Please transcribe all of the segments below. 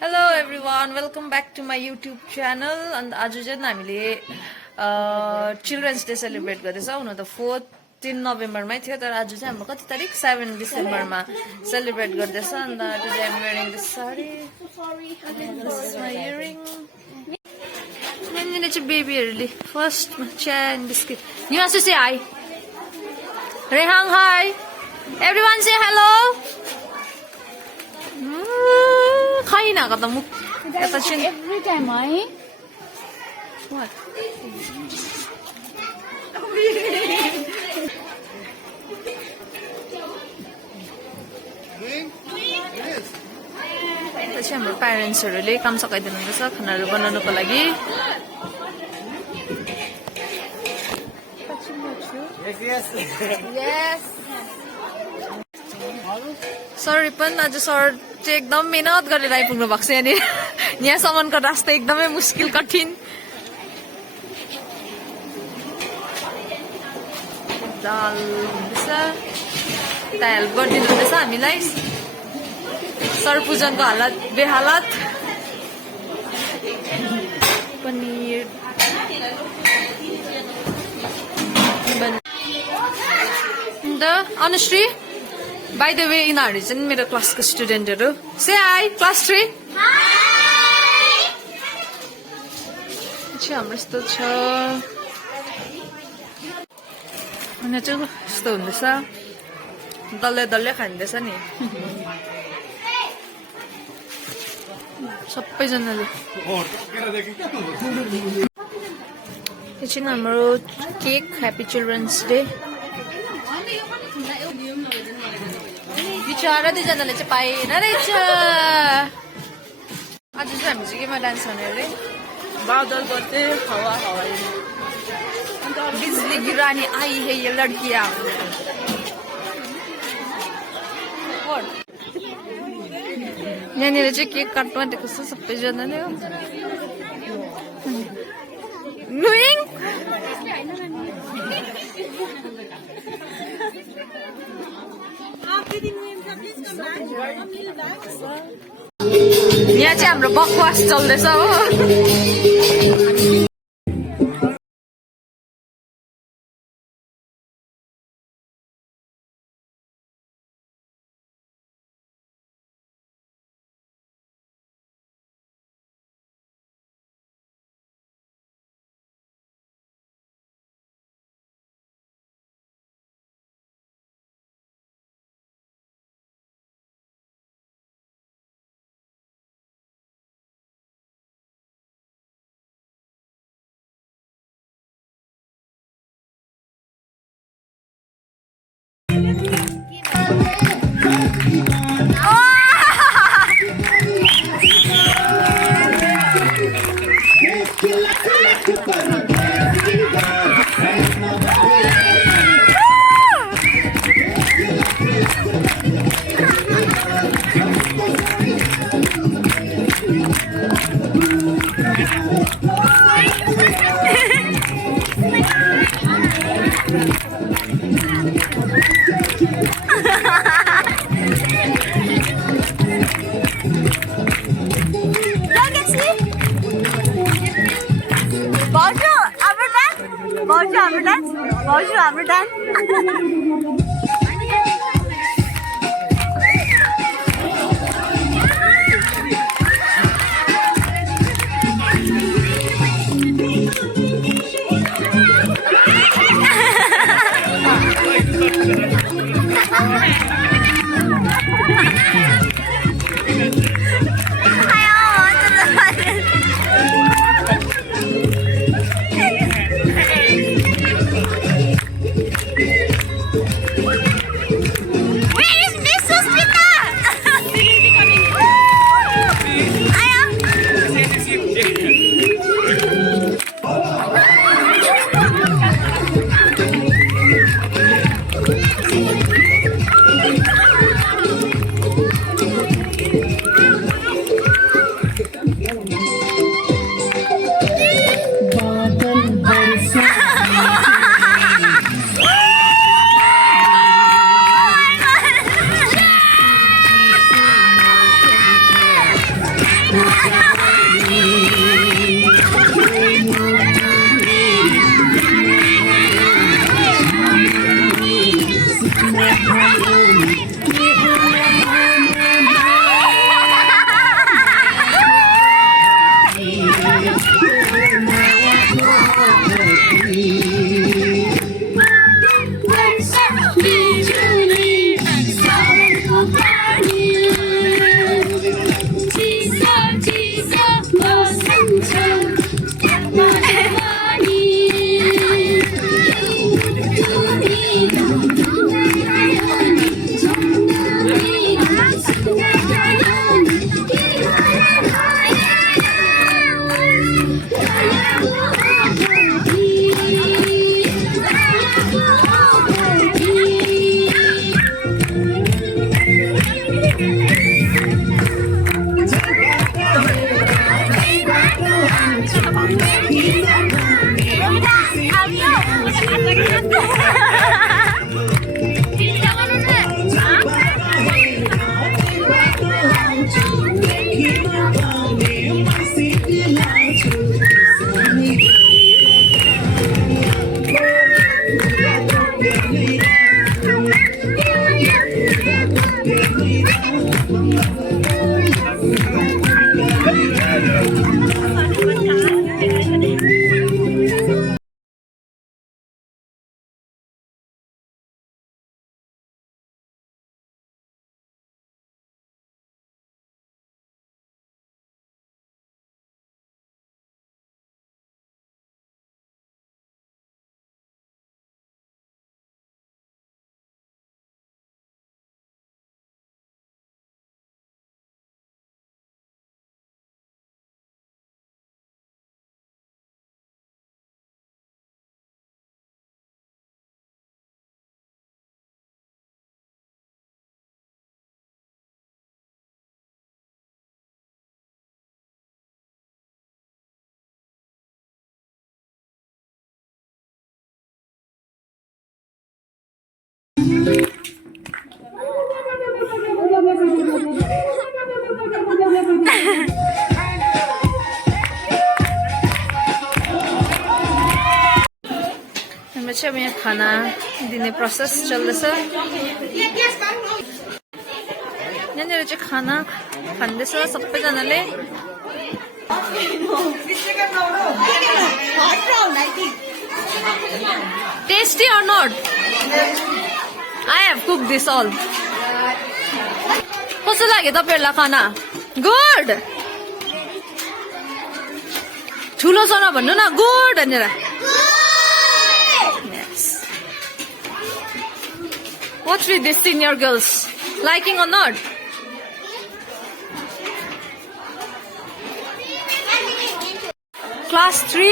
Hello everyone, welcome back to my YouTube channel. And आज चाहिँ हामीले चिल्ड्रेन्स डे सेलिब्रेट गर्दैछौँ। हुन त 14 नोभेम्बरमै थियो, तर आज चाहिँ हाम्रो कति तारिक 7 डिसेम्बरमा सेलिब्रेट गर्दैछ। अन्त today I'm wearing this saree. This is my earring. यहाँनिर चाहिँ बेबीहरूले फर्स्टमा chia end biscuit. You want to say hi? Rehang, hi. Everyone say hello. Kain na kada mo. Every time, I. What? Kasi हाम्रो प्यारेन्ट्सहरूले काम सकाइदिनु हुँदैछ खानाहरू बनाउनको लागि। Yes. सरी पनि आज सर चाहिँ एकदम मेहनत गरेर आइपुग्नु भएको छ यहाँनिर। यहाँसम्मको रास्ता एकदमै मुस्किल कठिन। दाल हुँदैछ, यता हेल्प गरिदिनु हुँदैछ हामीलाई। सर पूजनको हालत बेहालत। पनिर अन्त अनुश्री, by the way, यिनीहरू चाहिँ मेरो क्लासको स्टुडेन्टहरू। Say hi, class 3. Hi. चाहिँ हाम्रो यस्तो छ। अनि चाहिँ यस्तो हुँदैछ। डल्लै डल्लै खाँदैछ नि सबैजनाले। यो चाहिँ हाम्रो केक, ह्याप्पी चिल्ड्रेन्स डे। बिचरा दुईजनाले चाहिँ पाएन रहेछ। आज चाहिँ हामी चाहिँ केमा डान्स गर्ने अरे? बादल गर्दै हावा हवाई बिजुली गिरानी आई है ये लड्किया। यहाँनिर चाहिँ केक काट्नु आँटेको छ सबैजनाले। नुइङ यहाँ चाहिँ हाम्रो बकवास चल्दैछ हो। Bonjour, हाम्रो डान्स। हाम्रो चाहिँ अब यहाँ खाना दिने प्रोसेस चल्दैछ यहाँनिर चाहिँ खाना खाँदैछ सबैजनाले tasty or not? I have cooked this all. कस्तो लाग्यो तपाईहरुलाई खाना? Good. ठुलो छ न भन्नु न गुड भनेर. Yes. What's with these senior girls? Liking or not? Class 3?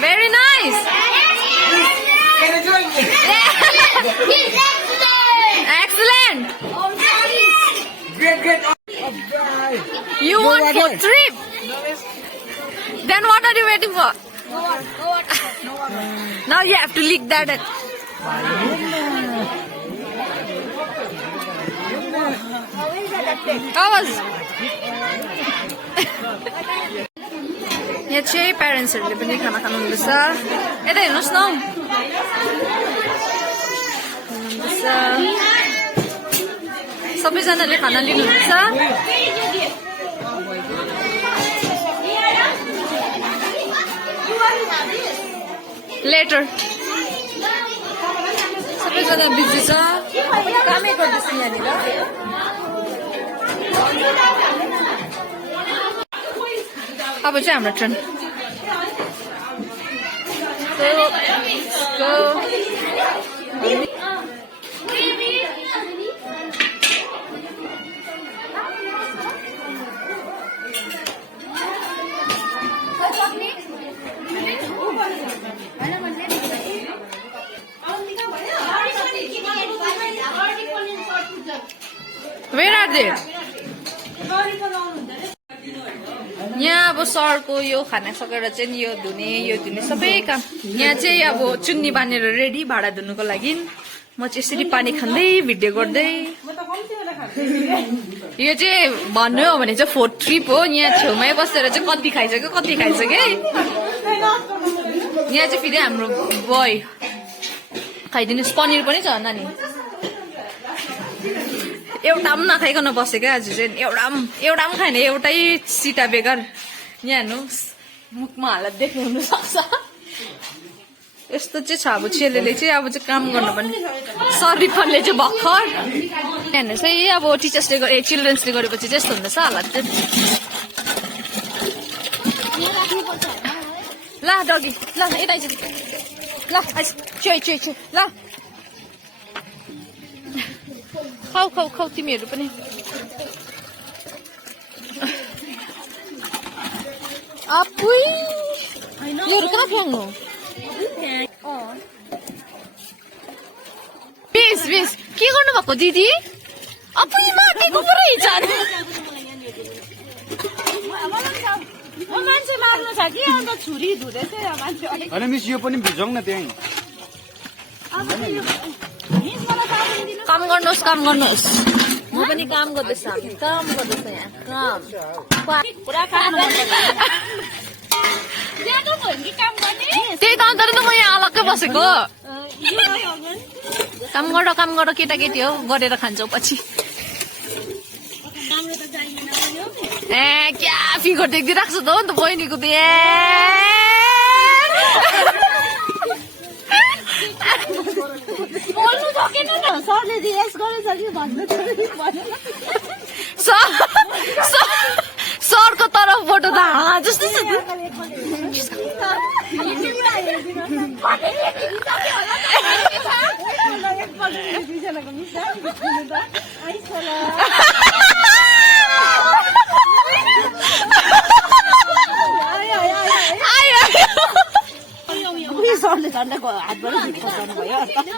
Very nice. Excellent. You want for trip? Then what are you waiting for? Now you have to lick that. How was? यहाँ चाहिँ प्यारेन्ट्सहरूले पनि खाना खानुहुँदैछ यता हेर्नुहोस् न सबैजनाले खाना लिनुहुँदैछ लेटर सबैजना बिजी छ कामै गर्दैछ यहाँनिर अब चाहिँ हाम्रो ट्रेन Where are they? यहाँ अब सरको यो खाना सकेर चाहिँ यो धुने सबै काम यहाँ चाहिँ अब चुन्नी बानेर रेडी भाडा धुनुको लागि म चाहिँ यसरी पानी खाँदै भिडियो गर्दै यो चाहिँ भन्नु हो भने चाहिँ फोर्थ ट्रिप हो यहाँ छेउमै बसेर चाहिँ कति खाइसक्यो यहाँ चाहिँ फेरि हाम्रो बोय खाइदिनुहोस् पनिर पनि छ नानी एउटा पनि नखाइकन बसेको आज चाहिँ एउटा पनि खाएन एउटै सिटा बेगर यहाँ हेर्नुहोस् मुखमा हालत देख्नु हुन सक्छ यस्तो चाहिँ छ अब चेलीले चाहिँ अब चाहिँ काम गर्नु पनि सरिफनले चाहिँ भर्खर हेर्नुहोस् है अब टिचर्स डे चिल्ड्रेन्स डे गरेपछि चाहिँ यस्तो हुँदैछ हालत चाहिँ ल डगी ल यता आइज ल छु ल खाऊ तिमीहरू पनि आपुई योहरू कहाँ फ्याङ्नु बेस के गर्नु भएको दिदी आपुई माटेको पुरै मान्छे मार्नु छ कि अन्त छुरी धुँदैछ मान्छे होइन मिस यो पनि भिजाउँ न त्यहीँ काम गर्नुहोस् म पनि काम गर्दैछ यहाँ काम त्यही त अन्त म यहाँ अलग्गै बसेको काम गर केटाकेटी हो गरेर खान्छौ पछि ए क्या फिगर देखिदिइराख्छ त हो नि त बहिनीको त बोल्नु सकेन त सरले रिएक्ट गरेछ कि भन्नु सरको तर्फबाट त जस्तो छ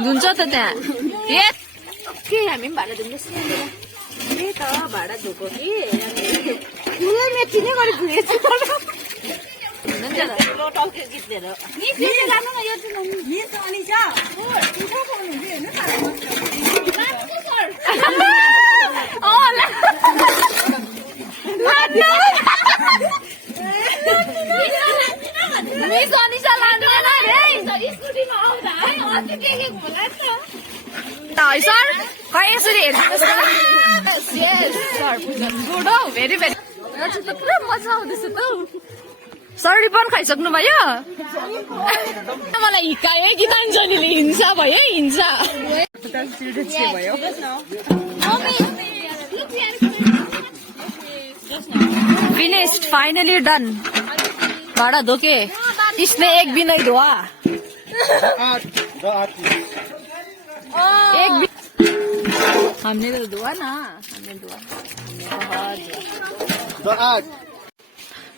धुन्छ त त्यहाँ के हामी पनि भाडा धुन्छ त्यही त भाडा धोको कि मेची नै गरी धुएछ टल्के गीतहरू लानु न यो सर खै यसरी गुड हौ भेरी भेरी पुरा मजा आउँदैछ त सरले पनि खाइसक्नु भयो मलाई हिकायो है गीताञ्जलीले हिंसा भयो है हिंसा फिनिस्ड फाइनली डन भाडा धोके इसने एक भी नहीं धोआ एक भी हमने तो धोआ ना हमने धोआ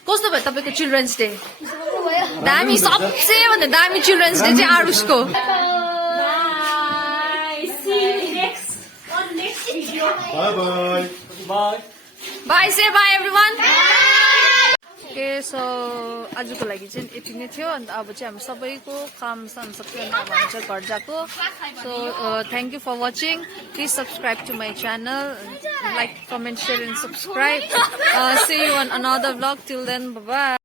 कस्तो भयो तपाईँको चिल्ड्रेन्स डे दामी सबसे भन्दा दामी चिल्ड्रेन्स डे चाहिँ आरुषको बाई से बाई एभ्रीवान ओके सो आजको लागि चाहिँ यति नै थियो अन्त अब चाहिँ हामी सबैको काम साम सक्यो अन्त अब हामी चाहिँ घर गएको so thank you for watching please subscribe to my channel like comment share and subscribe see you on another vlog till then by